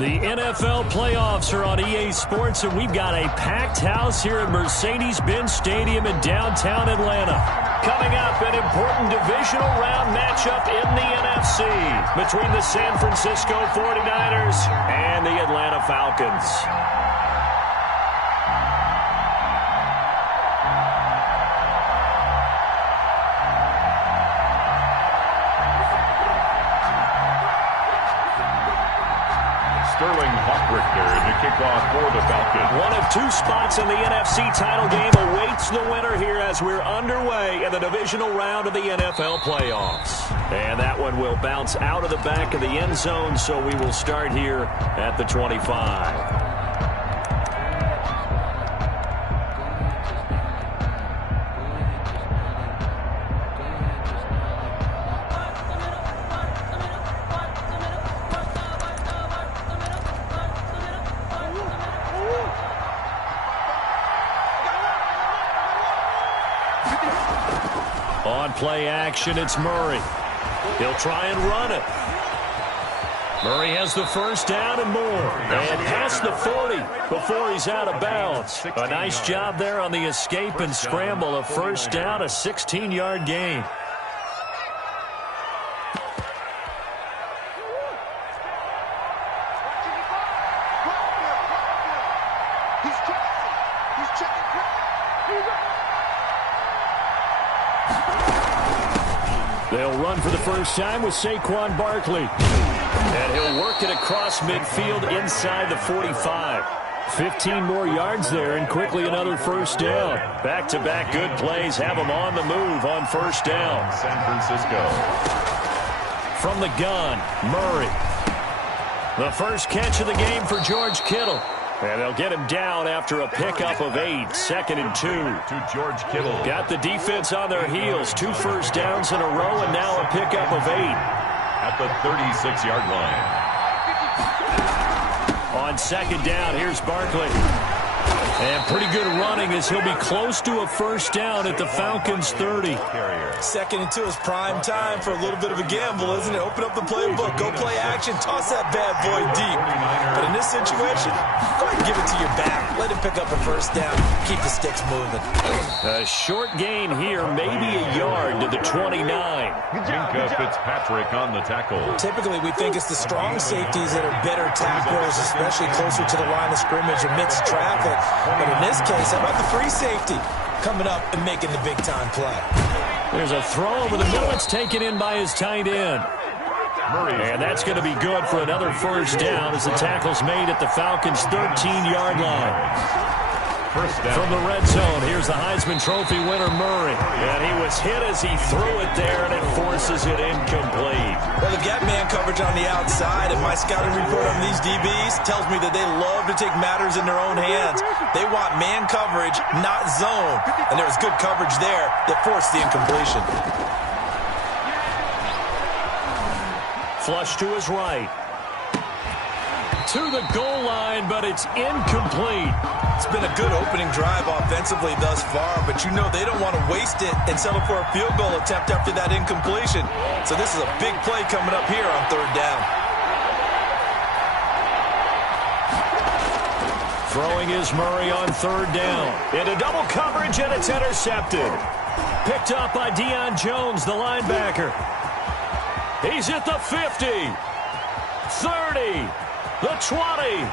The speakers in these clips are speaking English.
The NFL playoffs are on EA Sports, and we've got a packed house here at Mercedes-Benz Stadium in downtown Atlanta. Coming up, an important divisional round matchup in the NFC between the San Francisco 49ers and the Atlanta Falcons. To kick off for the Falcons. One of two spots in the NFC title game awaits the winner here as we're underway in the divisional round of the NFL playoffs. And that one will bounce out of the back of the end zone, so we will start here at the 25. On play action, it's Murray. He'll try and run it. Murray has the first down and more. And past the 40 before he's out of bounds. A nice job there on the escape and scramble. A first down, a 16-yard gain. They'll run for the first time with Saquon Barkley. And he'll work it across midfield inside the 45. 15 more yards there and quickly another first down. Back-to-back good plays have them on the move on first down. San Francisco. From the gun, Murray. The first catch of the game for George Kittle. And they'll get him down after a pickup of 8, 2nd and 2. To George Kittle. Got the defense on their heels. 2 first downs in a row and now a pickup of 8. At the 36-yard line. On second down, here's Barkley. And pretty good running as he'll be close to a first down at the Falcons' 30. 2nd and 2 is prime time for a little bit of a gamble, isn't it? Open up the playbook, go play action, toss that bad boy deep. But in this situation, go ahead and give it to your back. Let him pick up a first down. Keep the sticks moving. A short gain here, maybe a yard to the 29. Minkah Fitzpatrick on the tackle. Typically, we think it's the strong safeties that are better tacklers, especially closer to the line of scrimmage amidst traffic. But in this case, how about the free safety coming up and making the big-time play? There's a throw over the middle. It's taken in by his tight end. And that's going to be good for another first down as the tackle's made at the Falcons' 13-yard line. First down. From the red zone, here's the Heisman Trophy winner, Murray. And he was hit as he threw it there, and it forces it incomplete. Well, they've got man coverage on the outside, and my scouting report on these DBs tells me that they love to take matters in their own hands. They want man coverage, not zone. And there was good coverage there that forced the incompletion. Flush to his right. To the goal line, but it's incomplete. It's been a good opening drive offensively thus far, but you know they don't want to waste it and settle for a field goal attempt after that incompletion. So this is a big play coming up here on third down. Throwing is Murray on third down. Into double coverage, and it's intercepted. Picked up by Deion Jones, the linebacker. He's at the 50, 30, the 20,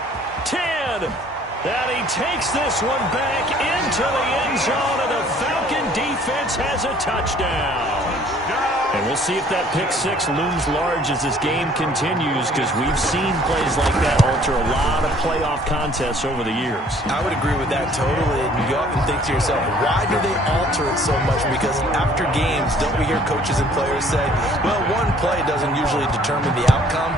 10. And he takes this one back into the end zone, and the Falcon defense has a touchdown. And we'll see if that pick six looms large as this game continues, because we've seen plays like that alter a lot of playoff contests over the years. I would agree with that totally. And you often think to yourself, why do they alter it so much? Because after games, don't we hear coaches and players say, well, one play doesn't usually determine the outcome.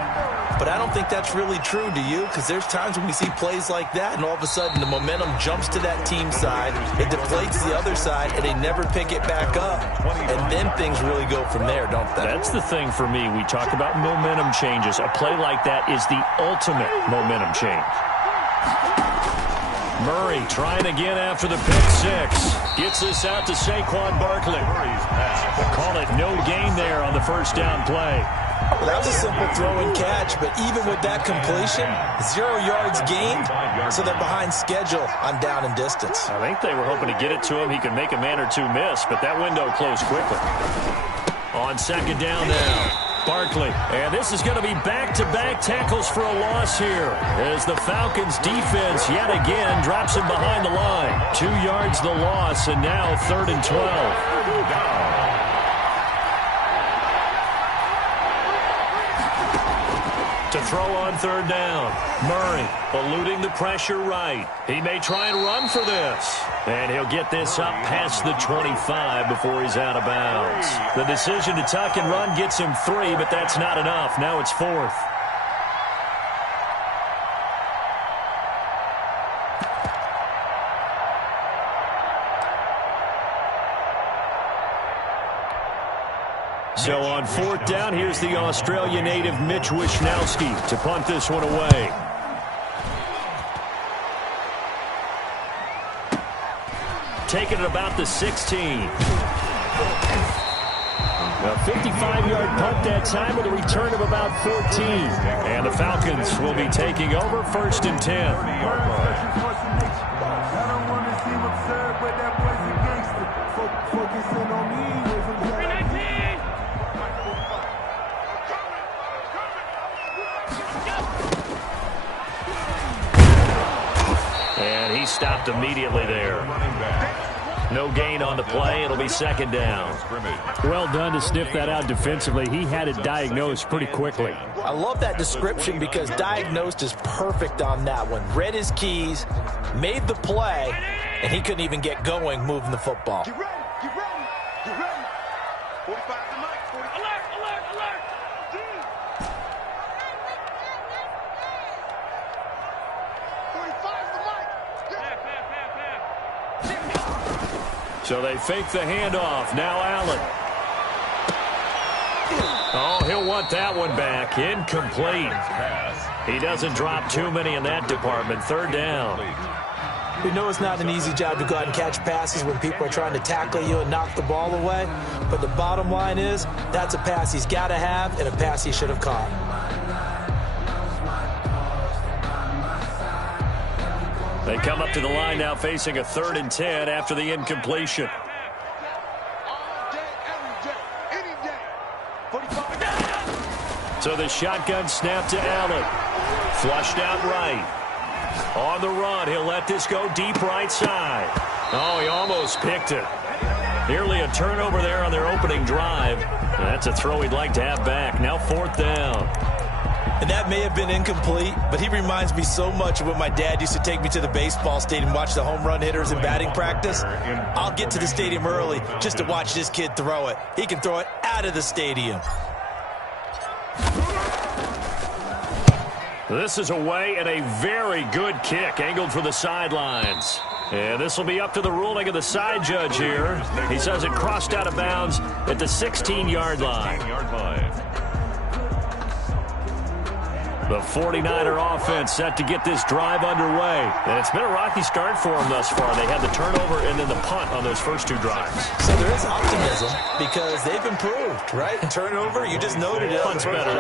But I don't think that's really true, do you? Because there's times when we see plays like that, and all of a sudden the momentum jumps to that team side, it deflates the other side, and they never pick it back up. And then things really go from there, don't they? That's the thing for me. We talk about momentum changes. A play like that is the ultimate momentum change. Murray trying again after the pick six. Gets this out to Saquon Barkley. We'll call it no gain there on the first down play. Well, that was a simple throw and catch, but even with that completion, 0 yards gained, so they're behind schedule on down and distance. I think they were hoping to get it to him. He could make a man or two miss, but that window closed quickly. On second down now. Barkley, and this is going to be back-to-back tackles for a loss here as the Falcons defense yet again drops him behind the line. 2 yards the loss, and now 3rd and 12. To throw on 3rd down. Murray eluding the pressure right. He may try and run for this. And he'll get this up past the 25 before he's out of bounds. The decision to tuck and run gets him 3, but that's not enough. Now it's 4th. So on 4th down, here's the Australia native Mitch Wishnowsky to punt this one away. Taking it about the 16. A 55-yard punt that time with a return of about 14. And the Falcons will be taking over 1st and 10. And he stopped immediately there. No gain on the play. It'll be 2nd down. Well done to sniff that out defensively. He had it diagnosed pretty quickly. I love that description because diagnosed is perfect on that one. Read his keys, made the play, and he couldn't even get going moving the football. Get ready, get ready, get ready. 45 to Mike, 40. Alert, alert, alert. 45 to Mike. So they fake the handoff. Now Allen. Oh, he'll want that one back. Incomplete. He doesn't drop too many in that department. 3rd down. We know it's not an easy job to go out and catch passes when people are trying to tackle you and knock the ball away. But the bottom line is that's a pass he's got to have and a pass he should have caught. They come up to the line now facing a 3rd and 10 after the incompletion. All day, every day, any day. 45. So the shotgun snap to Allen. Flushed out right. On the run, he'll let this go deep right side. Oh, he almost picked it. Nearly a turnover there on their opening drive. That's a throw he'd like to have back. Now 4th down. And that may have been incomplete, but he reminds me so much of when my dad used to take me to the baseball stadium, watch the home run hitters in batting practice. I'll get to the stadium early just to watch this kid throw it. He can throw it out of the stadium. This is away and a very good kick angled for the sidelines. And this will be up to the ruling of the side judge here. He says it crossed out of bounds at the 16-yard line. The 49er offense set to get this drive underway. And it's been a rocky start for them thus far. They had the turnover and then the punt on those first 2 drives. So there is optimism because they've improved, right? Turnover, you just noted it. Punt's better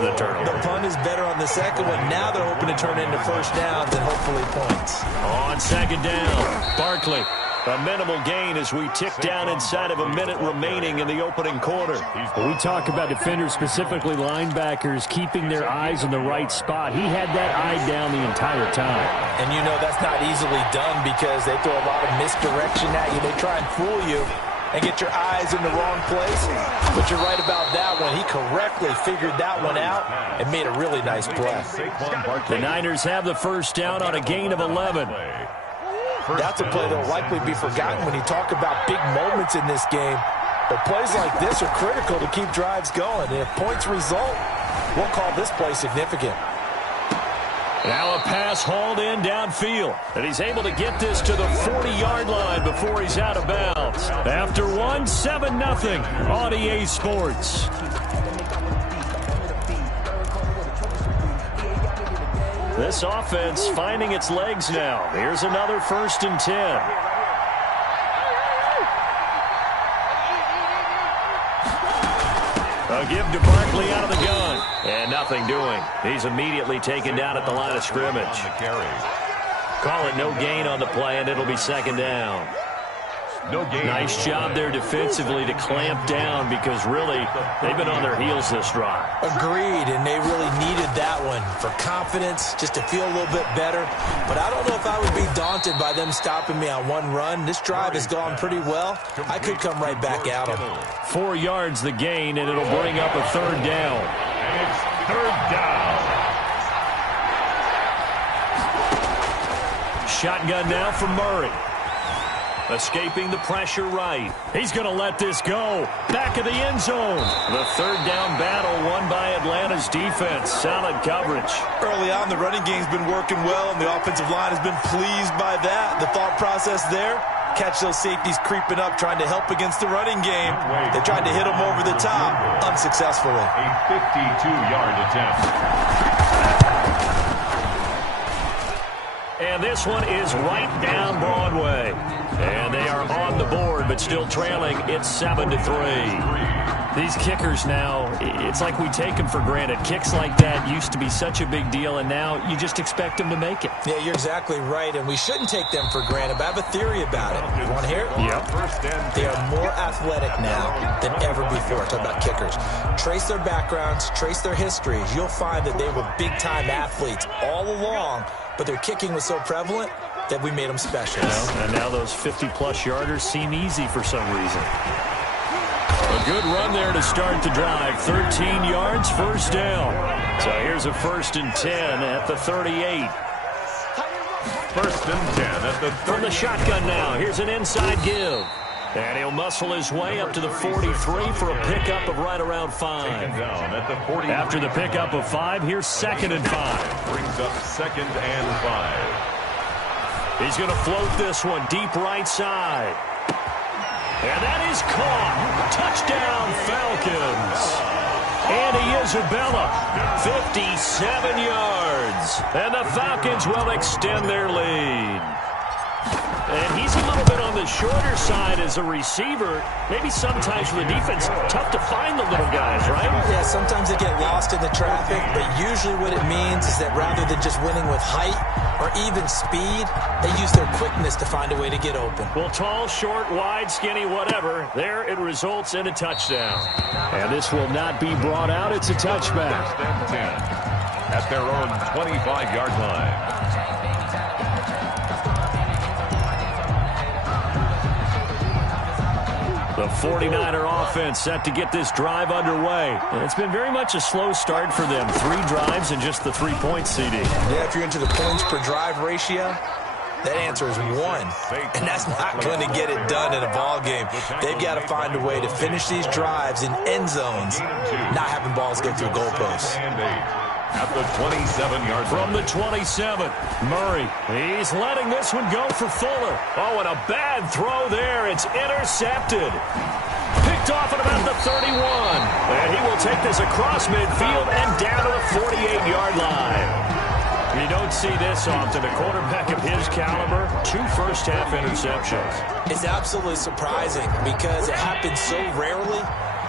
than turnover. The punt is better on the second one. Now they're hoping to turn into 1st downs and hopefully points. On 2nd down, Barkley. A minimal gain as we tick down inside of a minute remaining in the opening quarter. When we talk about defenders, specifically linebackers, keeping their eyes in the right spot, he had that eye down the entire time. And you know that's not easily done because they throw a lot of misdirection at you. They try and fool you and get your eyes in the wrong place. But you're right about that one. He correctly figured that one out and made a really nice play. The Niners have the 1st down on a gain of 11. That's a play that will likely be forgotten when you talk about big moments in this game. But plays like this are critical to keep drives going. And if points result, we'll call this play significant. Now a pass hauled in downfield. And he's able to get this to the 40-yard line before he's out of bounds. After one, 7-0 on EA Sports. This offense finding its legs now. Here's another 1st and 10. A A give to Barkley out of the gun. And nothing doing. He's immediately taken down at the line of scrimmage. On the carry. Call it no gain on the play, and it'll be second down. No gain. Nice job there defensively to clamp down because really they've been on their heels this drive. Agreed, and they really needed that one for confidence, just to feel a little bit better. But I don't know if I would be daunted by them stopping me on one run. This drive has gone pretty well. I could come right back at them. 4 yards the gain, and it'll bring up a third down. And it's third down. Shotgun now from Murray. Escaping the pressure right. He's going to let this go. Back of the end zone. The third down battle won by Atlanta's defense. Solid coverage. Early on, the running game's been working well, and the offensive line has been pleased by that. The thought process there, catch those safeties creeping up, trying to help against the running game. They tried to hit them over the top, unsuccessfully. A 52-yard attempt. And this one is right down Broadway. And they are on the board, but still trailing. It's 7-3. These kickers now, it's like we take them for granted. Kicks like that used to be such a big deal, and now you just expect them to make it. Yeah, you're exactly right, and we shouldn't take them for granted, but I have a theory about it. You want to hear it? Yep. They are more athletic now than ever before. Talk about kickers. Trace their backgrounds, trace their histories. You'll find that they were big-time athletes all along, but their kicking was so prevalent that we made them special. And now those 50-plus yarders seem easy for some reason. A good run there to start the drive. 13 yards, first down. So here's a 1st and 10 at the 38. 1st and 10 at the 38. From the shotgun now, here's an inside give. And he'll muscle his way up to the 43 for a pickup of right around 5. Down at the 40. After the pickup of 5, here's 2nd and 5. Brings up 2nd and 5. He's going to float this one deep right side. And that is caught. Touchdown, Falcons. Andy Isabella, 57 yards. And the Falcons will extend their lead. And he's a little bit on the shorter side as a receiver. Maybe sometimes for the defense, tough to find the little guys, right? Yeah, sometimes they get lost in the traffic, but usually what it means is that rather than just winning with height or even speed, they use their quickness to find a way to get open. Well, tall, short, wide, skinny, whatever, there it results in a touchdown. And this will not be brought out. It's a touchback. 1st and 10 at their own 25-yard line. The 49er offense set to get this drive underway. And it's been very much a slow start for them. 3 drives and just the 3 points, CD. Yeah, if you're into the points per drive ratio, that answer is 1. And that's not going to get it done in a ball game. They've got to find a way to finish these drives in end zones, not having balls go through goalposts. At the 27-yard From the 27, Murray. He's letting this one go for Fuller. Oh, and a bad throw there. It's intercepted. Picked off at about the 31. And he will take this across midfield and down to the 48-yard line. You don't see this often. A quarterback of his caliber, 2 first-half interceptions. It's absolutely surprising because it happens so rarely.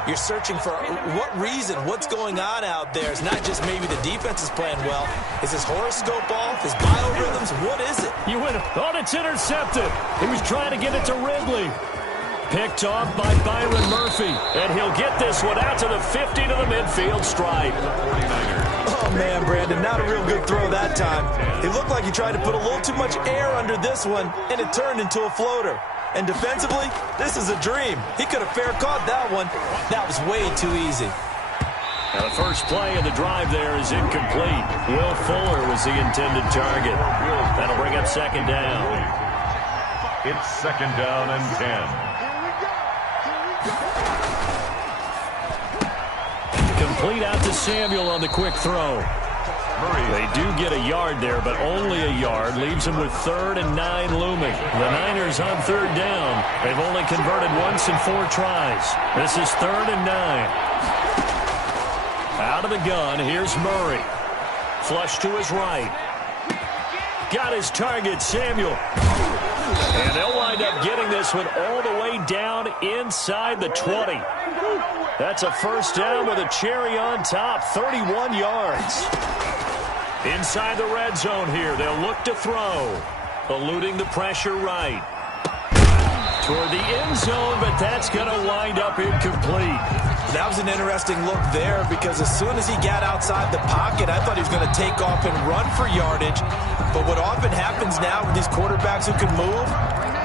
You're searching for what reason, what's going on out there. It's not just maybe the defense is playing well. Is his horoscope off? His biorhythms? What is it? You win. Oh, it's intercepted. He was trying to get it to Ridley. Picked off by Byron Murphy. And he'll get this one out to the 50 to the midfield stripe. Oh, man, Brandon, not a real good throw that time. It looked like he tried to put a little too much air under this one, and it turned into a floater. And defensively, this is a dream. He could have fair caught that one. That was way too easy. Now the first play of the drive there is incomplete. Will Fuller was the intended target. That'll bring up 2nd down. It's 2nd down and 10. Complete out to Samuel on the quick throw. They do get a yard there, but only a yard. Leaves them with 3rd and 9 looming. The Niners on 3rd down. They've only converted once in 4 tries. This is 3rd and 9. Out of the gun, here's Murray. Flush to his right. Got his target, Samuel. And they'll wind up getting this one all the way down inside the 20. That's a first down with a cherry on top, 31 yards. Inside the red zone here, they'll look to throw. Eluding the pressure right. Toward the end zone, but that's going to wind up incomplete. That was an interesting look there because as soon as he got outside the pocket, I thought he was going to take off and run for yardage. But what often happens now with these quarterbacks who can move,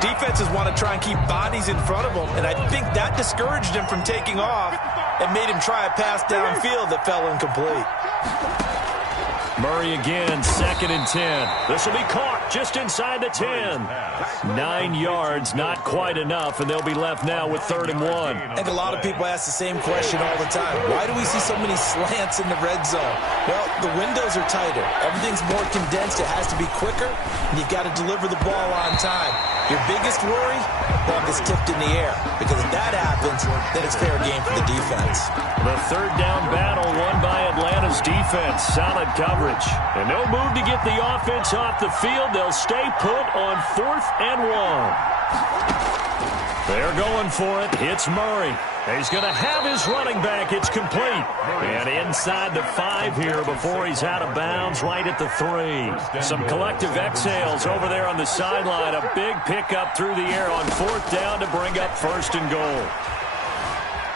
defenses want to try and keep bodies in front of them, and I think that discouraged him from taking off and made him try a pass downfield that fell incomplete. Murray again, 2nd and 10. This will be caught just inside the 10. 9 yards, not quite enough, and they'll be left now with 3rd and 1. I think a lot of people ask the same question all the time. Why do we see so many slants in the red zone? Well, the windows are tighter. Everything's more condensed. It has to be quicker, and you've got to deliver the ball on time. Your biggest worry? Ball gets tipped in the air, because if that happens, then it's fair game for the defense. The 3rd down battle won by Atlanta's defense. Solid coverage. And no move to get the offense off the field. They'll stay put on 4th and 1. They're going for it. It's Murray. He's going to have his running back. It's complete. And inside the 5 here before he's out of bounds, right at the 3. Some collective exhales over there on the sideline. A big pickup through the air on 4th down to bring up 1st and goal.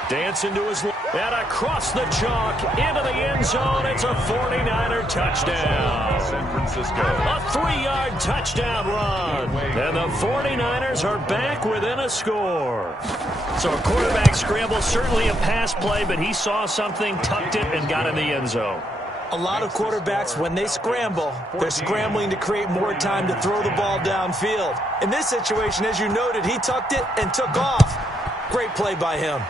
Dancing to his left and across the chalk into the end zone. It's a 49er touchdown. San Francisco. A 3-yard touchdown run. And the 49ers are back within a score. So a quarterback scramble, certainly a pass play, but he saw something, tucked it, and got in the end zone. A lot of quarterbacks, when they scramble, they're scrambling to create more time to throw the ball downfield. In this situation, as you noted, he tucked it and took off. Great play by him.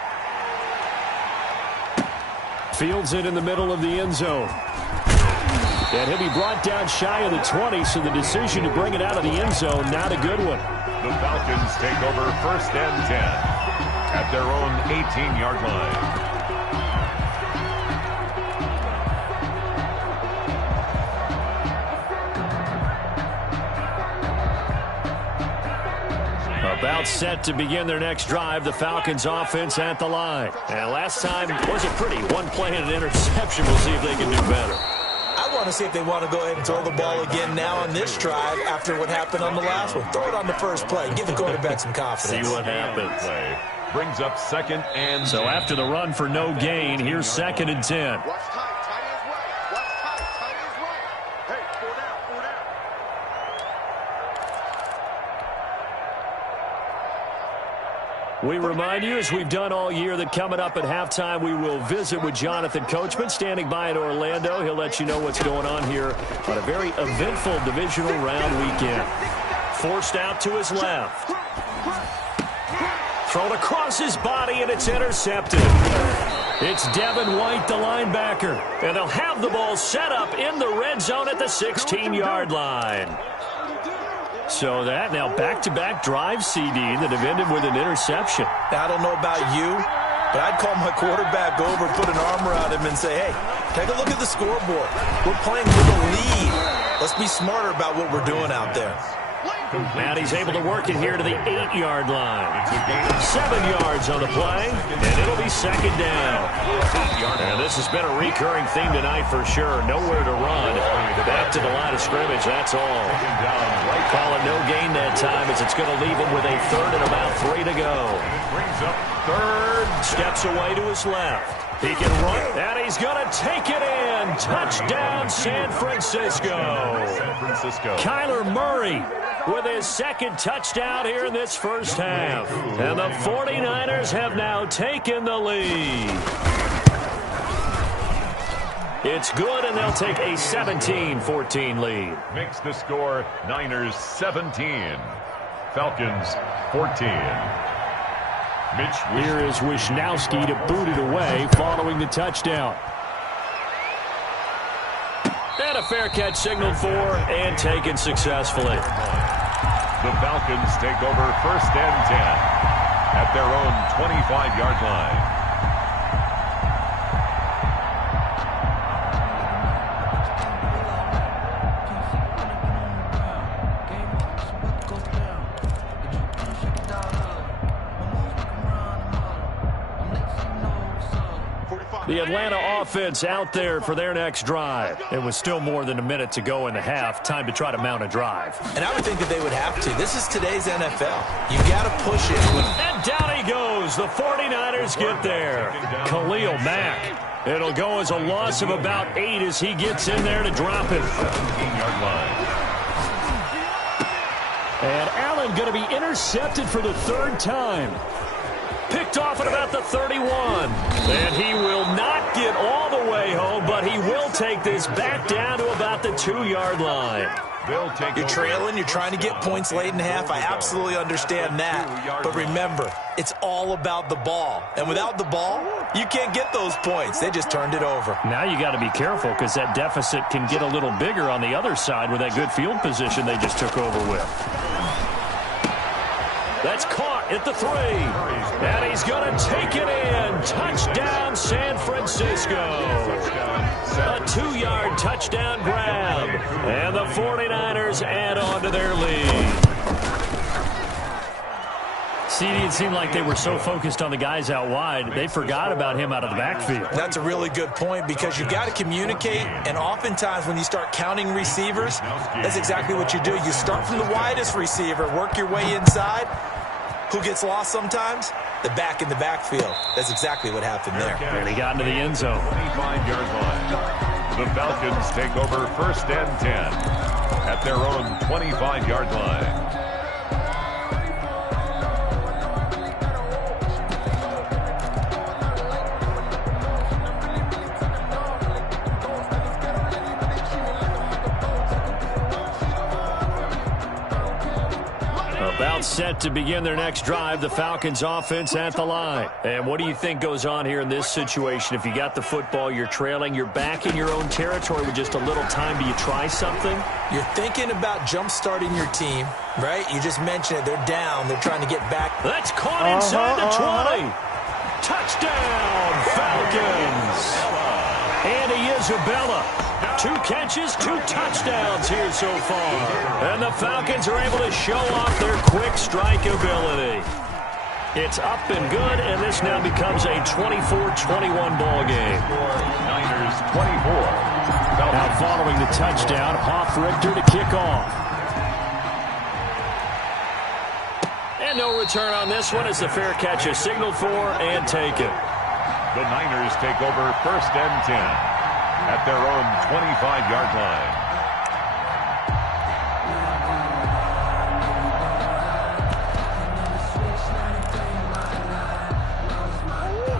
Fields it in the middle of the end zone. And he'll be brought down shy of the 20, so the decision to bring it out of the end zone, not a good one. The Falcons take over 1st and 10 at their own 18-yard line. About set to begin their next drive, the Falcons offense at the line. And last time wasn't pretty. 1 play and an interception. We'll see if they can do better. I want to see if they want to go ahead and throw the ball again now on this drive after what happened on the last one. Throw it on the first play. Give the quarterback some confidence. See what happens. Play brings up 2nd and 10. So after the run for no gain, here's 2nd and 10. Watch tight, tight is right. Watch tight, tight is right. Hey, 4 down, 4 down. We remind you, as we've done all year, that coming up at halftime, we will visit with Jonathan Coachman, standing by in Orlando. He'll let you know what's going on here on a very eventful divisional round weekend. Forced out to his left. Thrown across his body, and it's intercepted. It's Devin White, the linebacker. And they'll have the ball set up in the red zone at the 16-yard line. So that now back-to-back drive CD that have ended with an interception. Now, I don't know about you, but I'd call my quarterback over, put an arm around him, and say, hey, take a look at the scoreboard. We're playing with a lead. Let's be smarter about what we're doing out there. And he's able to work it here to the 8-yard line. 7 yards on the play, and it'll be 2nd down. And this has been a recurring theme tonight for sure. Nowhere to run. Back to the line of scrimmage, that's all. Call it no gain that time, as it's going to leave him with a 3rd and about 3 to go. Brings up 3rd. Steps away to his left. He can run, and he's going to take it in. Touchdown, San Francisco. San Francisco. Kyler Murray with his 2nd touchdown here in this first half. And the 49ers have now taken the lead. It's good, and they'll take a 17-14 lead. Makes the score Niners 17. Falcons 14. Here is Wisnowski to boot it away following the touchdown. And a fair catch signaled for and taken successfully. The Falcons take over 1st and 10 at their own 25-yard line. The Atlanta offense out there for their next drive. It was still more than a minute to go in the half. Time to try to mount a drive. And I would think that they would have to. This is today's NFL. You got to push it. And down he goes. The 49ers get there. Khalil Mack. It'll go as a loss of about 8 as he gets in there to drop it. 15-yard line. And Allen going to be intercepted for the 3rd time. Picked off at about the 31. And he will not get all the way home, but he will take this back down to about the 2-yard line. You're trailing, you're trying to get points late in half. I absolutely understand that. But remember, it's all about the ball. And without the ball, you can't get those points. They just turned it over. Now you got to be careful because that deficit can get a little bigger on the other side with that good field position they just took over with. That's caught at the 3. And he's going to take it in. Touchdown, San Francisco. A 2-yard touchdown grab. And the 49ers add on to their lead. CD, it seemed like they were so focused on the guys out wide, they forgot about him out of the backfield. That's a really good point because you got to communicate, and oftentimes when you start counting receivers, that's exactly what you do. You start from the widest receiver, work your way inside. Who gets lost sometimes? The back in the backfield. That's exactly what happened there. And he got into the end zone. 25-yard line. The Falcons take over 1st and 10 at their own 25-yard line. About set to begin their next drive, the Falcons offense at the line. And what do you think goes on here in this situation? If you got the football, you're trailing, you're back in your own territory with just a little time. Do you try something? You're thinking about jump-starting your team, right? You just mentioned it. They're down. They're trying to get back. That's caught inside the 20. Touchdown, Falcons. Andy Isabella. 2 catches, 2 touchdowns here so far. And the Falcons are able to show off their quick strike ability. It's up and good, and this now becomes a 24-21 ball game. Niners 24. Now following the touchdown, Hoff-Richter to kick off. And no return on this one as the fair catch is signaled for and taken. The Niners take over 1st and 10 at their own 25-yard line.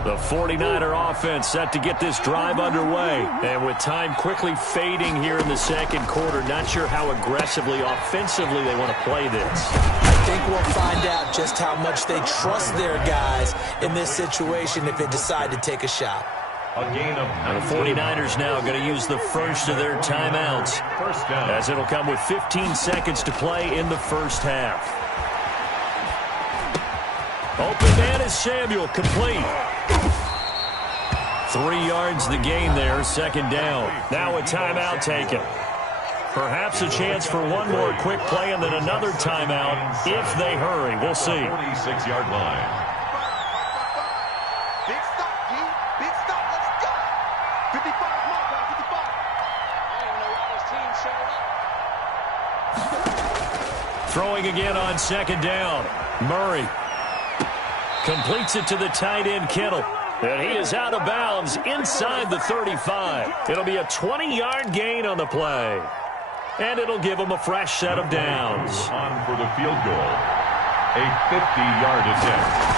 The 49er offense set to get this drive underway. And with time quickly fading here in the 2nd quarter, not sure how aggressively, offensively they want to play this. I think we'll find out just how much they trust their guys in this situation if they decide to take a shot. A gain of And the 49ers now going to use the first of their timeouts, as it'll come with 15 seconds to play in the 1st half. Open man is Samuel, complete. 3 yards the gain there, 2nd down. Now a timeout taken. Perhaps a chance for one more quick play and then another timeout if they hurry. We'll see. 46-yard line. Big stop, G. Big stop. Let's go. 55. Come on, 55. I don't know why this team showed up. Throwing again on 2nd down. Murray completes it to the tight end, Kittle. And he is out of bounds inside the 35. It'll be a 20-yard gain on the play. And it'll give him a fresh set of downs. On for the field goal. A 50-yard attempt.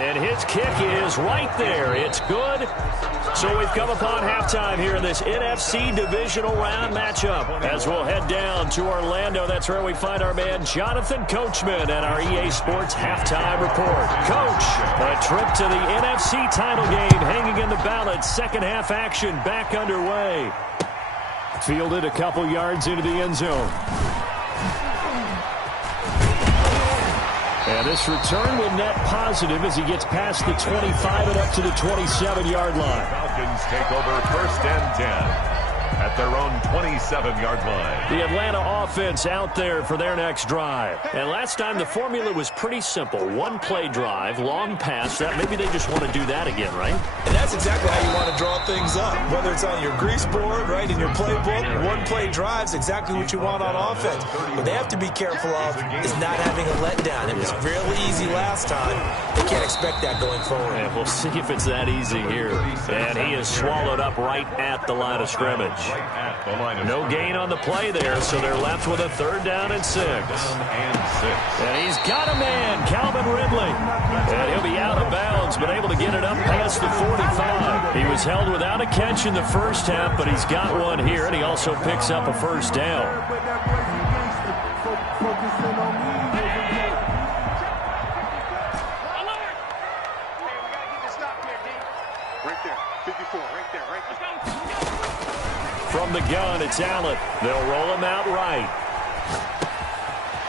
And his kick is right there. It's good. So we've come upon halftime here in this NFC divisional round matchup. As we'll head down to Orlando, that's where we find our man Jonathan Coachman at our EA Sports halftime report. Coach, a trip to the NFC title game hanging in the balance. 2nd half action back underway. Fielded a couple yards into the end zone. And this return will net positive as he gets past the 25 and up to the 27-yard line. Falcons take over 1st and 10 at their own 27-yard line. The Atlanta offense out there for their next drive. And last time the formula was pretty simple. One-play drive, long pass. That maybe they just want to do that again, right? And that's exactly how you want to draw things up. Whether it's on your grease board, right, in your playbook, one-play drive's exactly what you want on offense. What they have to be careful of is not having a letdown. It was really easy last time. They can't expect that going forward. And we'll see if it's that easy here. And he is swallowed up right at the line of scrimmage. No gain on the play there, so they're left with a 3rd down and 6. And he's got a man, Calvin Ridley. And he'll be out of bounds, but able to get it up past the 45. He was held without a catch in the first half, but he's got one here, and he also picks up a 1st down. From the gun, it's Allen. They'll roll him out right.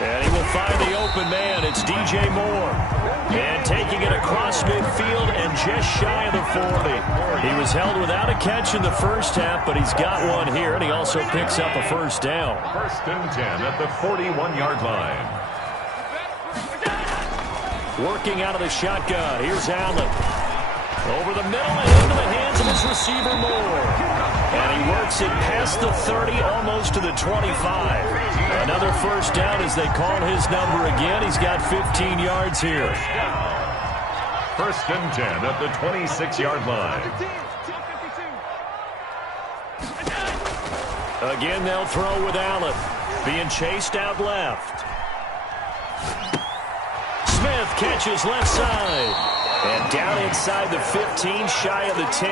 And he will find the open man. It's DJ Moore. And taking it across midfield and just shy of the 40. He was held without a catch in the first half, but he's got one here, and he also picks up a 1st down. 1st and 10 at the 41-yard line. Working out of the shotgun. Here's Allen. Over the middle and into the hands of his receiver Moore. And he works it past the 30, almost to the 25. Another 1st down as they call his number again. He's got 15 yards here. 1st and 10 at the 26-yard line. Again, they'll throw with Allen. Being chased out left. Smith catches left side. And down inside the 15, shy of the 10.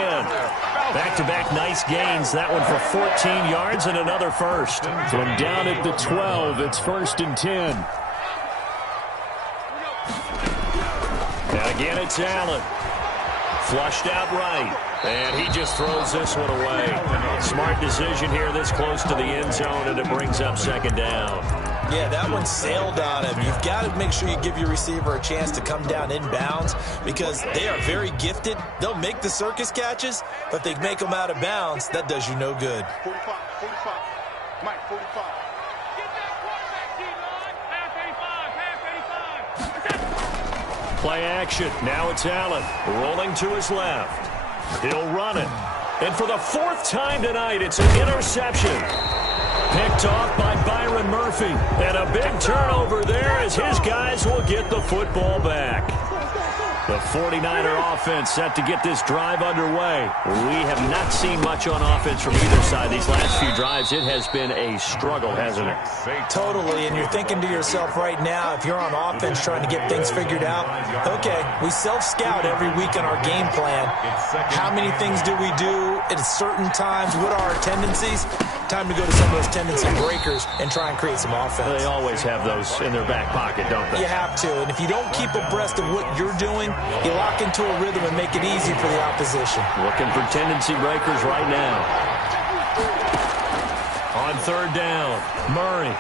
Back-to-back nice gains. That one for 14 yards and another 1st. From down at the 12, it's 1st and 10. And again, it's Allen. Flushed out right. And he just throws this one away. Smart decision here this close to the end zone, and it brings up 2nd down. Yeah, that one sailed on him. You've got to make sure you give your receiver a chance to come down inbounds because they are very gifted. They'll make the circus catches, but if they make them out of bounds, that does you no good. 45. Mike, 45. Play action. Now it's Allen. Rolling to his left. He'll run it. And for the 4th time tonight, it's an interception. Picked off by Byron Murphy. And a big turnover there as his guys will get the football back. The 49er offense set to get this drive underway. We have not seen much on offense from either side these last few drives. It has been a struggle, hasn't it? Totally, and you're thinking to yourself right now, if you're on offense trying to get things figured out, okay, we self-scout every week in our game plan. How many things do we do at certain times? What are our tendencies? Time to go to some of those tendency breakers and try and create some offense. They always have those in their back pocket, don't they? You have to, and if you don't keep abreast of what you're doing, you lock into a rhythm and make it easy for the opposition. Looking for tendency breakers right now. On 3rd down, Murray.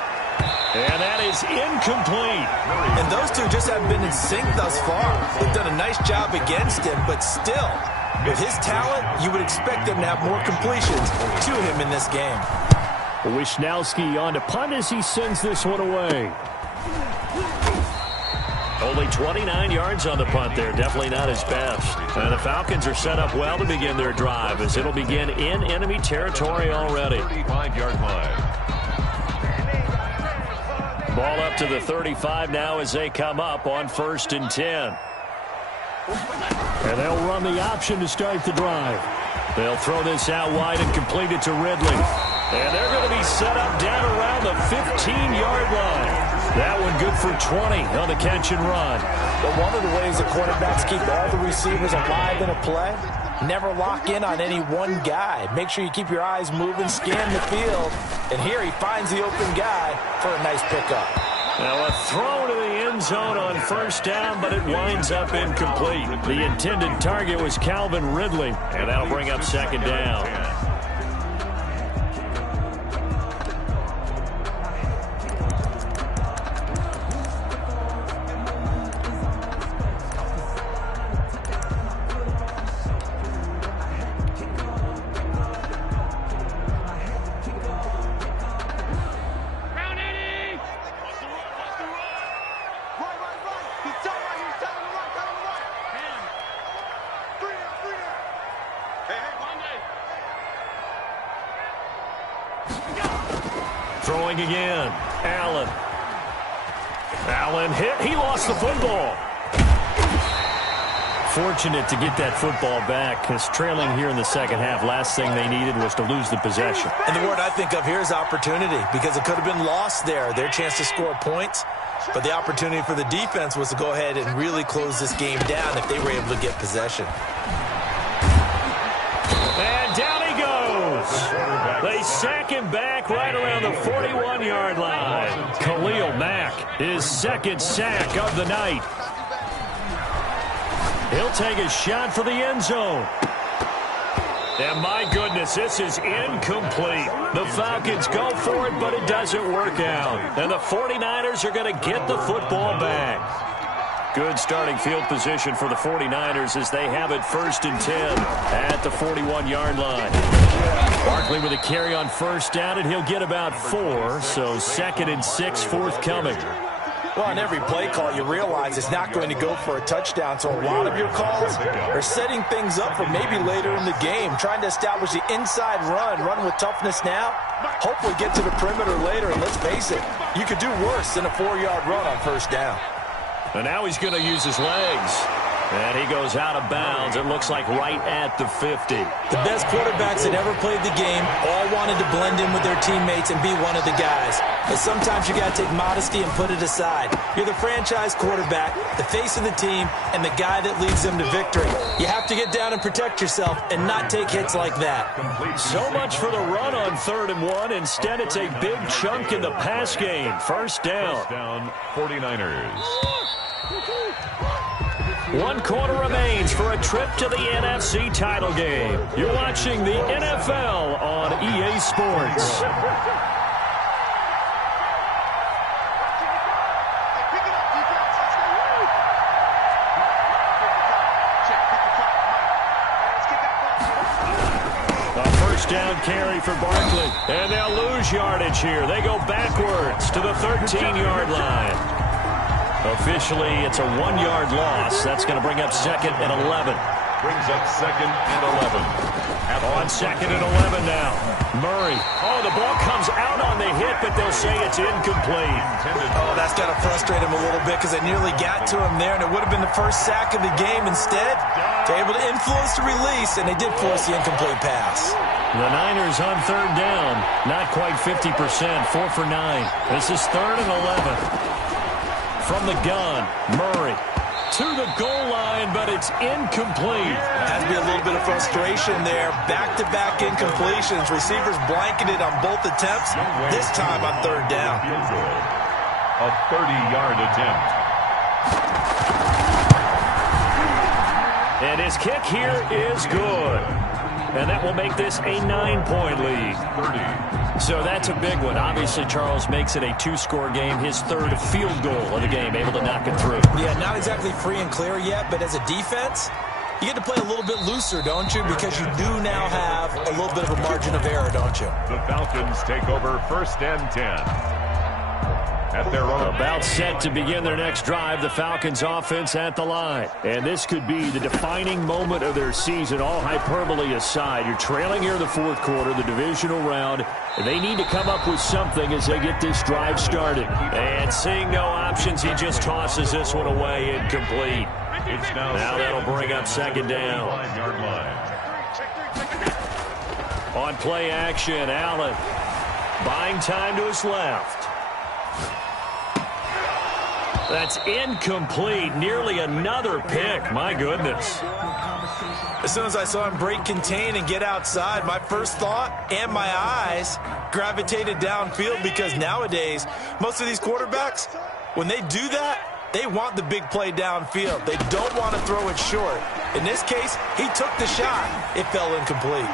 And that is incomplete. And those two just haven't been in sync thus far. They've done a nice job against him, but still, with his talent, you would expect them to have more completions to him in this game. Wisnowski on to punt as he sends this one away. Only 29 yards on the punt there. Definitely not his best. And the Falcons are set up well to begin their drive as it'll begin in enemy territory already. 35-yard line. Ball up to the 35 now as they come up on 1st and 10. And they'll run the option to start the drive. They'll throw this out wide and complete it to Ridley. And they're going to be set up down around the 15-yard line. That one good for 20 on the catch and run. But one of the ways the quarterbacks keep all the receivers alive in a play, never lock in on any one guy. Make sure you keep your eyes moving, scan the field. And here he finds the open guy for a nice pickup. Now a throw to the end zone on 1st down, but it winds up incomplete. The intended target was Calvin Ridley, and that'll bring up 2nd down. throwing again. Allen. Allen hit. He lost the football. Fortunate to get that football back, because trailing here in the second half, last thing they needed was to lose the possession. And the word I think of here is opportunity, because it could have been lost there, their chance to score points. But the opportunity for the defense was to go ahead and really close this game down if they were able to get possession. And down he goes. They sack him back right around the 41-yard line. Khalil Mack, his second sack of the night. He'll take a shot for the end zone. And my goodness, this is incomplete. The Falcons go for it, but it doesn't work out. And the 49ers are going to get the football back. Good starting field position for the 49ers as they have it 1st and 10 at the 41-yard line. Barkley with a carry on 1st down, and he'll get about 4. So 2nd and 6 forthcoming. Well, on every play call, you realize it's not going to go for a touchdown. So a lot of your calls are setting things up for maybe later in the game, trying to establish the inside run with toughness now. Hopefully get to the perimeter later, and let's face it, you could do worse than a 4-yard run on 1st down. And now he's going to use his legs. And he goes out of bounds. It looks like right at the 50. The best quarterbacks that ever played the game all wanted to blend in with their teammates and be one of the guys. But sometimes you got to take modesty and put it aside. You're the franchise quarterback, the face of the team, and the guy that leads them to victory. You have to get down and protect yourself and not take hits like that. So much for the run on 3rd and 1. Instead, it's a big chunk in the pass game. 1st down. 49ers. 1 quarter remains for a trip to the NFC title game. You're watching the NFL on EA Sports. A 1st down carry for Barkley. And they'll lose yardage here. They go backwards to the 13-yard line. Officially, it's a 1-yard loss. That's going to bring up 2nd and 11. Brings up 2nd and 11. On 2nd and 11 now. Murray. Oh, the ball comes out on the hit, but they'll say it's incomplete. Oh, that's got to frustrate him a little bit because they nearly got to him there, and it would have been the 1st sack of the game. Instead, they're able to influence the release, and they did force the incomplete pass. The Niners on 3rd down. Not quite 50%. 4 for 9. This is 3rd and 11. From the gun, Murray to the goal line, but it's incomplete. Has to be a little bit of frustration there. Back-to-back incompletions. Receivers blanketed on both attempts, this time on 3rd down. A 30-yard attempt. And his kick here is good. And that will make this a 9-point lead. 30. So that's a big one. Obviously, Charles makes it a 2-score game. His 3rd field goal of the game, able to knock it through. Yeah, not exactly free and clear yet, but as a defense, you get to play a little bit looser, don't you? Because you do now have a little bit of a margin of error, don't you? The Falcons take over 1st and 10. At their own. About set to begin their next drive, the Falcons offense at the line. And this could be the defining moment of their season, all hyperbole aside. You're trailing here in the 4th quarter, the divisional round. And they need to come up with something as they get this drive started. And seeing no options, he just tosses this one away, incomplete. Now that'll bring up 2nd down. On play action, Allen buying time to his left. That's incomplete. Nearly another pick. My goodness. As soon as I saw him break contain and get outside, my first thought and my eyes gravitated downfield, because nowadays, most of these quarterbacks, when they do that, they want the big play downfield. They don't want to throw it short. In this case, he took the shot. It fell incomplete.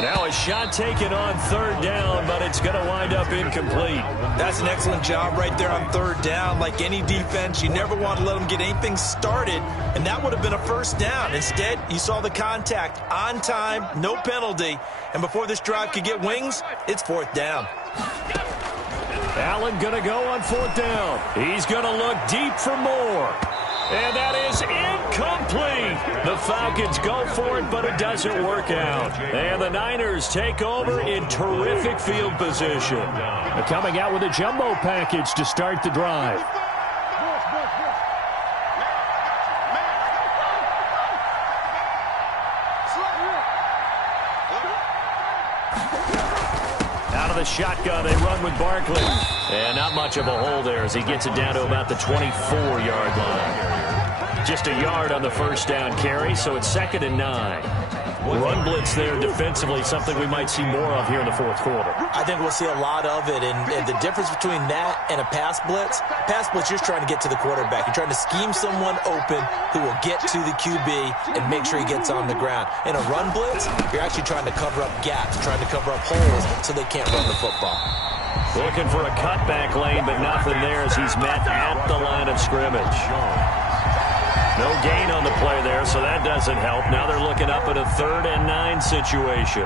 Now a shot taken on 3rd down, but it's going to wind up incomplete. That's an excellent job right there on 3rd down. Like any defense, you never want to let them get anything started, and that would have been a 1st down. Instead, you saw the contact on time, no penalty, and before this drive could get wings, it's 4th down. Allen going to go on 4th down. He's going to look deep for more. And that is incomplete. The Falcons go for it, but it doesn't work out. And the Niners take over in terrific field position. They're coming out with a jumbo package to start the drive. Out of the shotgun, they run with Barkley. And not much of a hole there as he gets it down to about the 24-yard line. Just a yard on the first down carry, so it's 2nd and 9. Run blitz there defensively, something we might see more of here in the fourth quarter. I think we'll see a lot of it, and the difference between that and a pass blitz, you're trying to get to the quarterback. You're trying to scheme someone open who will get to the QB and make sure he gets on the ground. In a run blitz, you're actually trying to cover up gaps, trying to cover up holes so they can't run the football. Looking for a cutback lane, but nothing there as he's met at the line of scrimmage. No gain on the play there, so that doesn't help. Now they're looking up at a 3rd and 9 situation.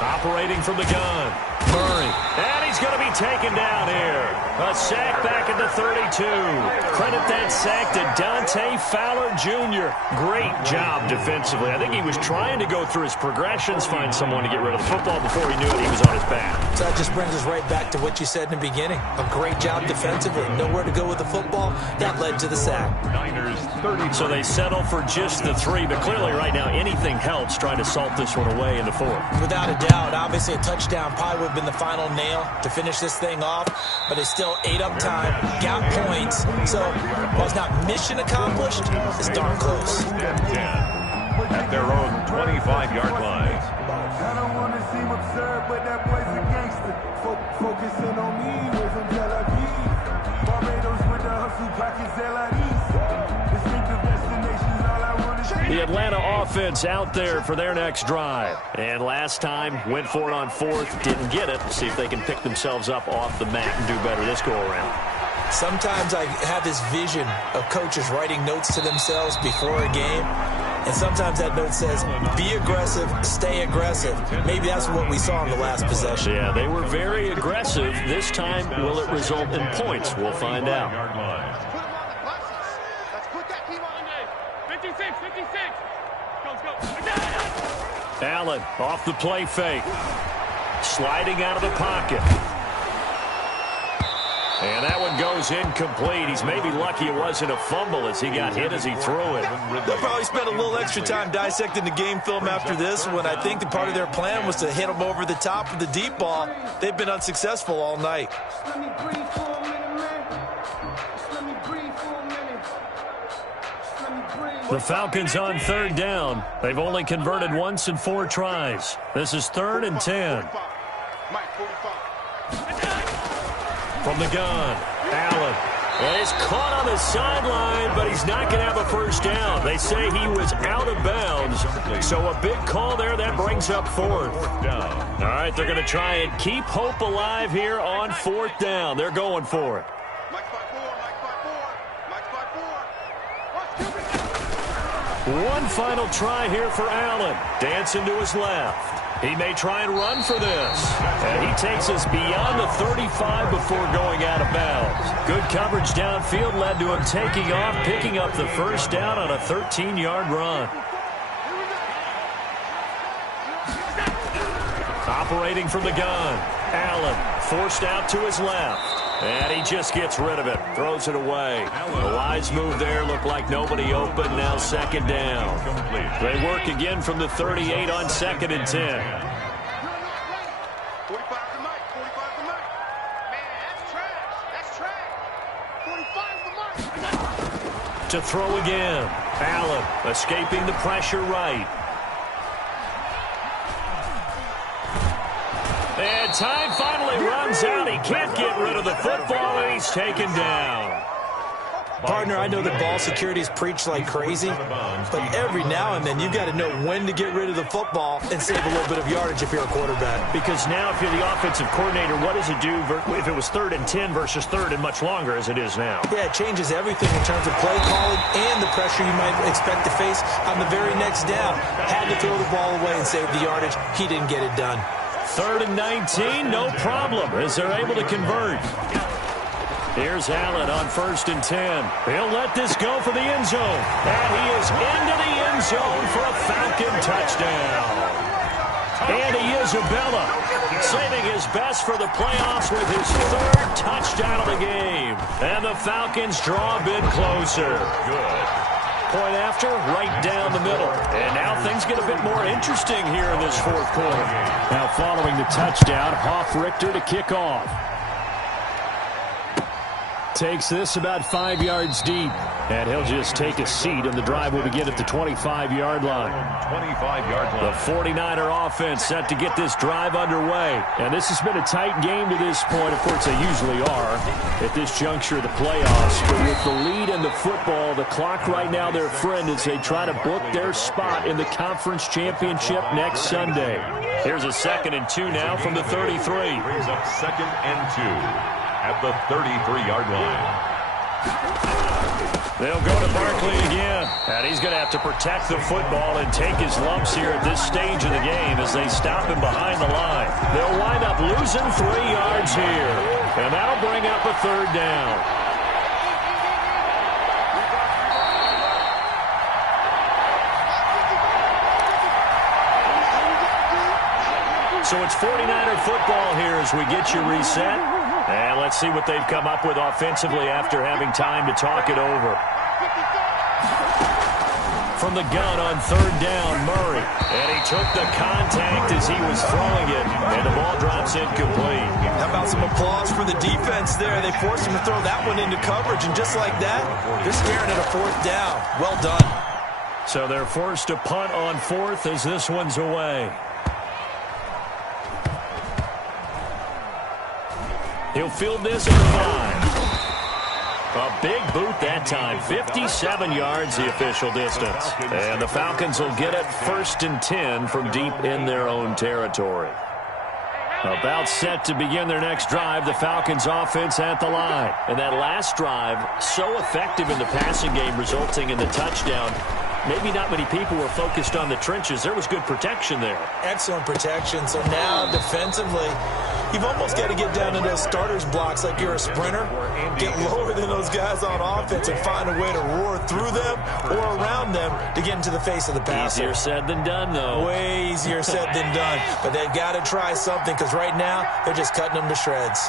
Operating from the gun. Murray. And he's going to be taken down here. A sack back at the 32. Credit that sack to Dante Fowler Jr. Great job defensively. I think he was trying to go through his progressions, find someone to get rid of the football. Before he knew it, he was on his back. So that just brings us right back to what you said in the beginning. A great job defensively. Nowhere to go with the football. That led to the sack. Niners 30. So they settle for just the 3, but clearly right now anything helps trying to salt this one away in the 4th. Without a doubt, obviously a touchdown probably would have been the final nail to finish this thing off, but it's still 8 up time, got points, so while it's not mission accomplished, it's darn close. 10 at their own 25-yard line. I don't want to seem absurd, but that boy's a gangster. Focusing on me, we're from Tel Aviv. Barbados with the hustle, pockets LIDs. Distinctive destinations, all I want to see. The Atlanta offense out there for their next drive. And last time, went for it on 4th, didn't get it. See if they can pick themselves up off the mat and do better this go-around. Sometimes I have this vision of coaches writing notes to themselves before a game, and sometimes that note says, be aggressive, stay aggressive. Maybe that's what we saw in the last possession. Yeah, they were very aggressive. This time, will it result in points? We'll find out. Let's put that team on the 56. Allen off the play fake. Sliding out of the pocket. And that one goes incomplete. He's maybe lucky it wasn't a fumble as he got hit as he threw it. They'll probably spend a little extra time dissecting the game film after this when I think the part of their plan was to hit him over the top of the deep ball. They've been unsuccessful all night. Let me breathe for a minute, man. Let me breathe for a minute. Let me breathe. The Falcons on 3rd down. They've only converted once in 4 tries. This is 3rd and 10. Mike, 45. From the gun, Allen. And it's caught on the sideline, but he's not going to have a first down. They say he was out of bounds. So a big call there. That brings up 4th. All right, they're going to try and keep hope alive here on 4th down. They're going for it. Mike's by 4. One final try here for Allen. Dancing to his left. He may try and run for this. And he takes us beyond the 35 before going out of bounds. Good coverage downfield led to him taking off, picking up the first down on a 13-yard run. Operating from the gun. Allen forced out to his left. And he just gets rid of it. Throws it away. A wise move there. Looked like nobody open. Now 2nd down. They work again from the 38 on 2nd and 10. 45 to Mike. 45 to Mike. Man, that's trash. That's trash. 45 to Mike. To throw again. Allen escaping the pressure right. And time finally runs out. He can't get rid of the football, and he's taken down. Partner, I know that ball security is preached like crazy, but every now and then you've got to know when to get rid of the football and save a little bit of yardage if you're a quarterback. Because now if you're the offensive coordinator, what does it do if it was 3rd and 10 versus 3rd and much longer as it is now? Yeah, it changes everything in terms of play calling and the pressure you might expect to face on the very next down. Had to throw the ball away and save the yardage. He didn't get it done. 3rd and 19, no problem, as they're able to convert. Here's Allen on 1st and 10. He'll let this go for the end zone. And he is into the end zone for a Falcon touchdown. Andy Isabella saving his best for the playoffs with his 3rd touchdown of the game. And the Falcons draw a bit closer. Good. Point after, right down the middle. And now things get a bit more interesting here in this 4th quarter. Now following the touchdown, Hoff-Richter to kick off. Takes this about 5 yards deep. And he'll just take a seat, and the drive will begin at the 25-yard line. 25-yard line. The 49er offense set to get this drive underway. And this has been a tight game to this point. Of course, they usually are at this juncture of the playoffs. But with the lead in the football, the clock right now their friend as they try to book their spot in the conference championship next Sunday. Here's a 2nd and 2 now from the 33. Brings up 2nd and 2. At the 33-yard line. They'll go to Barkley again. And he's going to have to protect the football and take his lumps here at this stage of the game as they stop him behind the line. They'll wind up losing 3 yards here. And that'll bring up a 3rd down. So it's 49er football here as we get you reset. And let's see what they've come up with offensively after having time to talk it over. From the gun on 3rd down, Murray. And he took the contact as he was throwing it. And the ball drops incomplete. How about some applause for the defense there? They forced him to throw that one into coverage. And just like that, they're staring at a 4th down. Well done. So they're forced to punt on 4th as this one's away. He'll field this at 5. A big boot that time. 57 yards the official distance. And the Falcons will get it 1st and 10 from deep in their own territory. About set to begin their next drive, the Falcons offense at the line. And that last drive, so effective in the passing game, resulting in the touchdown. Maybe not many people were focused on the trenches. There was good protection there. Excellent protection. So now defensively, you've almost got to get down to those starters blocks like you're a sprinter. Get lower than those guys on offense and find a way to roar through them or around them to get into the face of the passer. Easier said than done, though. Way easier said than done. But they've got to try something because right now they're just cutting them to shreds.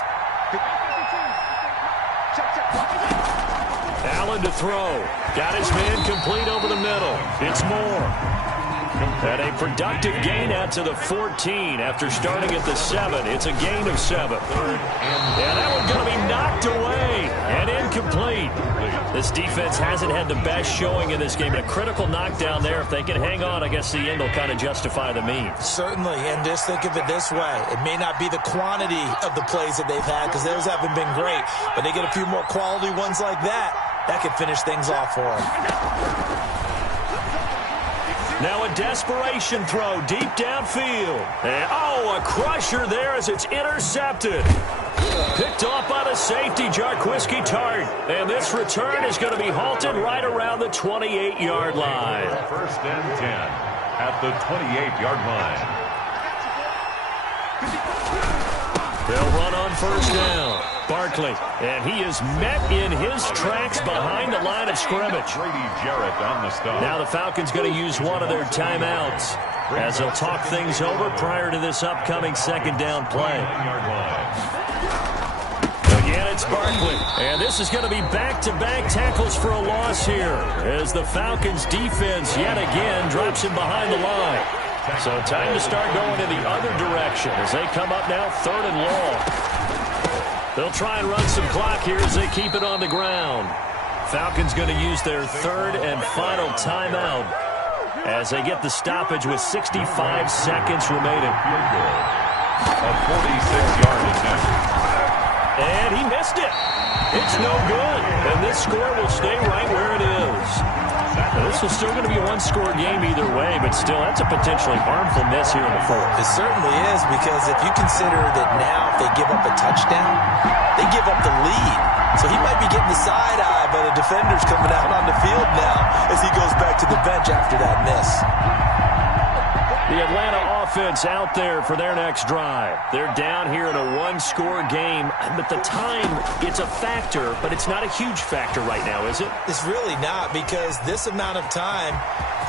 Allen to throw. Got his man complete over the middle. It's Moore. And a productive gain out to the 14 after starting at the 7. It's a gain of 7. And that one's going to be knocked away and incomplete. This defense hasn't had the best showing in this game. A critical knockdown there. If they can hang on, I guess the end will kind of justify the means. Certainly, and just think of it this way. It may not be the quantity of the plays that they've had because those haven't been great, but they get a few more quality ones like that. That could finish things off for them. Now a desperation throw deep downfield. And, a crusher there as it's intercepted. Picked off by the safety, Jarquiski Tart. And this return is going to be halted right around the 28-yard line. 1st and 10 at the 28-yard line. They'll run on 1st down. Barkley, and he is met in his tracks behind the line of scrimmage. Brady Jarrett on the stop. Now the Falcons going to use one of their timeouts as they'll talk things over prior to this upcoming 2nd down play. Again, it's Barkley, and this is going to be back-to-back tackles for a loss here as the Falcons defense yet again drops him behind the line. So time to start going in the other direction as they come up now 3rd and long. They'll try and run some clock here as they keep it on the ground. Falcons going to use their 3rd and final timeout as they get the stoppage with 65 seconds remaining. A 46-yard attempt. And he missed it. It's no good, and this score will stay right where it is. Now, this is still going to be a one-score game either way, but still, that's a potentially harmful miss here in the fourth. It certainly is, because if you consider that now if they give up a touchdown, they give up the lead. So he might be getting the side eye, but a defender's coming out on the field now as he goes back to the bench after that miss. The Atlanta offense out there for their next drive. They're down here in a one-score game, but the time, it's a factor, but it's not a huge factor right now, is it? It's really not, because this amount of time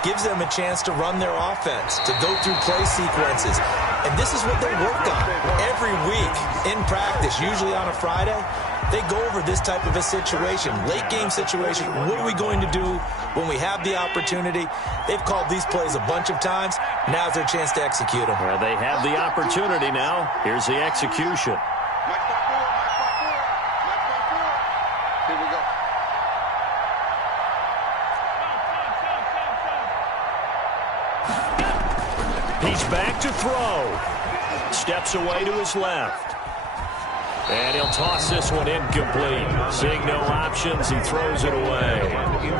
gives them a chance to run their offense, to go through play sequences. And this is what they work on every week in practice, usually on a Friday. They go over this type of a situation, late game situation. What are we going to do when we have the opportunity? They've called these plays a bunch of times. Now's their chance to execute them. Well, they have the opportunity now. Here's the execution. Here we go. He's back to throw. Steps away to his left. And he'll toss this one incomplete. Seeing no options, he throws it away.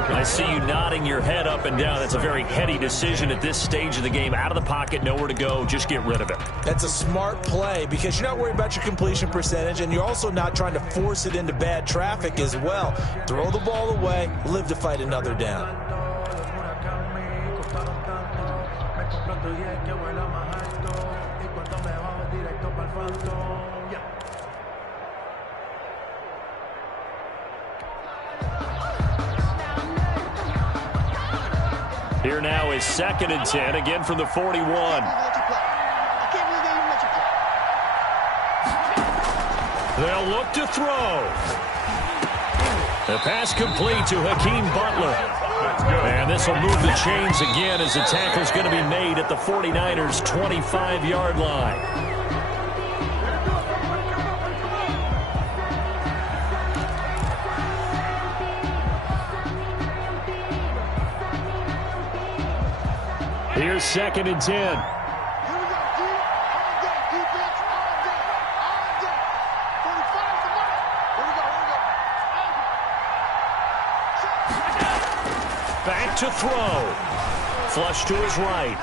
I see you nodding your head up and down. That's a very heady decision at this stage of the game. Out of the pocket, nowhere to go. Just get rid of it. That's a smart play, because you're not worried about your completion percentage, and you're also not trying to force it into bad traffic as well. Throw the ball away, live to fight another down. Here now is 2nd and 10, again from the 41. They'll look to throw. The pass complete to Hakeem Butler. And this will move the chains again as the tackle's going to be made at the 49ers' 25-yard line. Here's 2nd and 10. Here we go, D. All day, defense, all day, all day. 45's the mark. Here we go, Back to throw. Flush to his right.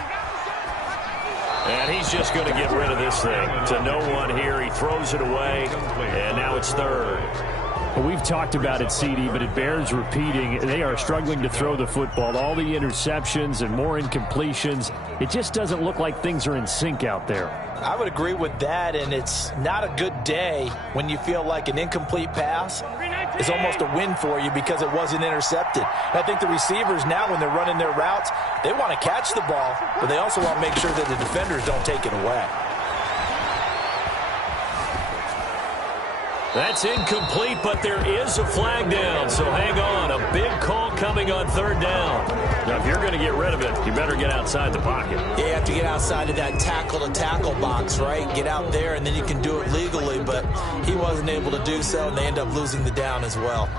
And he's just going to get rid of this thing. To no one here. He throws it away. And now it's 3rd. Well, we've talked about it, CD, but it bears repeating. They are struggling to throw the football. All the interceptions and more incompletions. It just doesn't look like things are in sync out there. I would agree with that, and it's not a good day when you feel like an incomplete pass is almost a win for you because it wasn't intercepted. And I think the receivers now, when they're running their routes, they want to catch the ball, but they also want to make sure that the defenders don't take it away. That's incomplete, but there is a flag down, so hang on. A big call coming on 3rd down. Now, if you're going to get rid of it, you better get outside the pocket. Yeah, you have to get outside of that tackle-to-tackle box, right? Get out there, and then you can do it legally, but he wasn't able to do so, and they end up losing the down as well.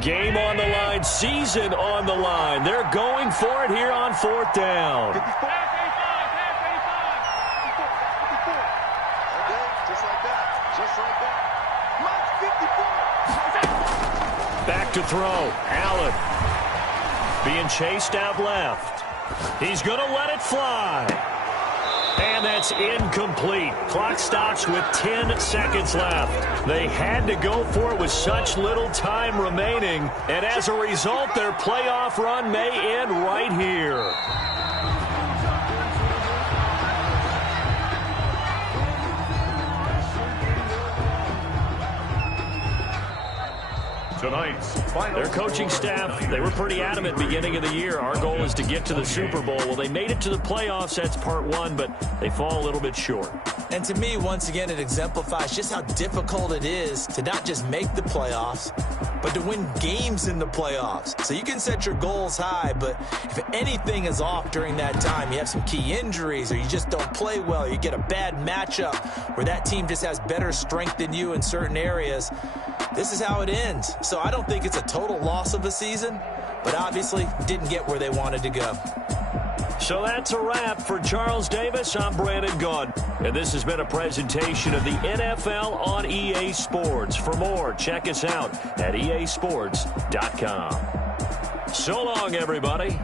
Game on the line, season on the line. They're going for it here on 4th down. 54. Okay, just like that. Just like that. Mark 54. Back to throw. Allen being chased out left. He's going to let it fly. And that's incomplete. Clock stops with 10 seconds left. They had to go for it with such little time remaining. And as a result, their playoff run may end right here. Tonight's final. Their coaching staff, they were pretty adamant beginning of the year. Our goal is to get to the Super Bowl. Well, they made it to the playoffs. That's part 1, but they fall a little bit short. And to me, once again, it exemplifies just how difficult it is to not just make the playoffs, but to win games in the playoffs. So you can set your goals high, but if anything is off during that time, you have some key injuries or you just don't play well, you get a bad matchup where that team just has better strength than you in certain areas, this is how it ends. So I don't think it's a total loss of a season, but obviously didn't get where they wanted to go. So that's a wrap for Charles Davis. I'm Brandon Gaudin, and this has been a presentation of the NFL on EA Sports. For more, check us out at easports.com. So long, everybody.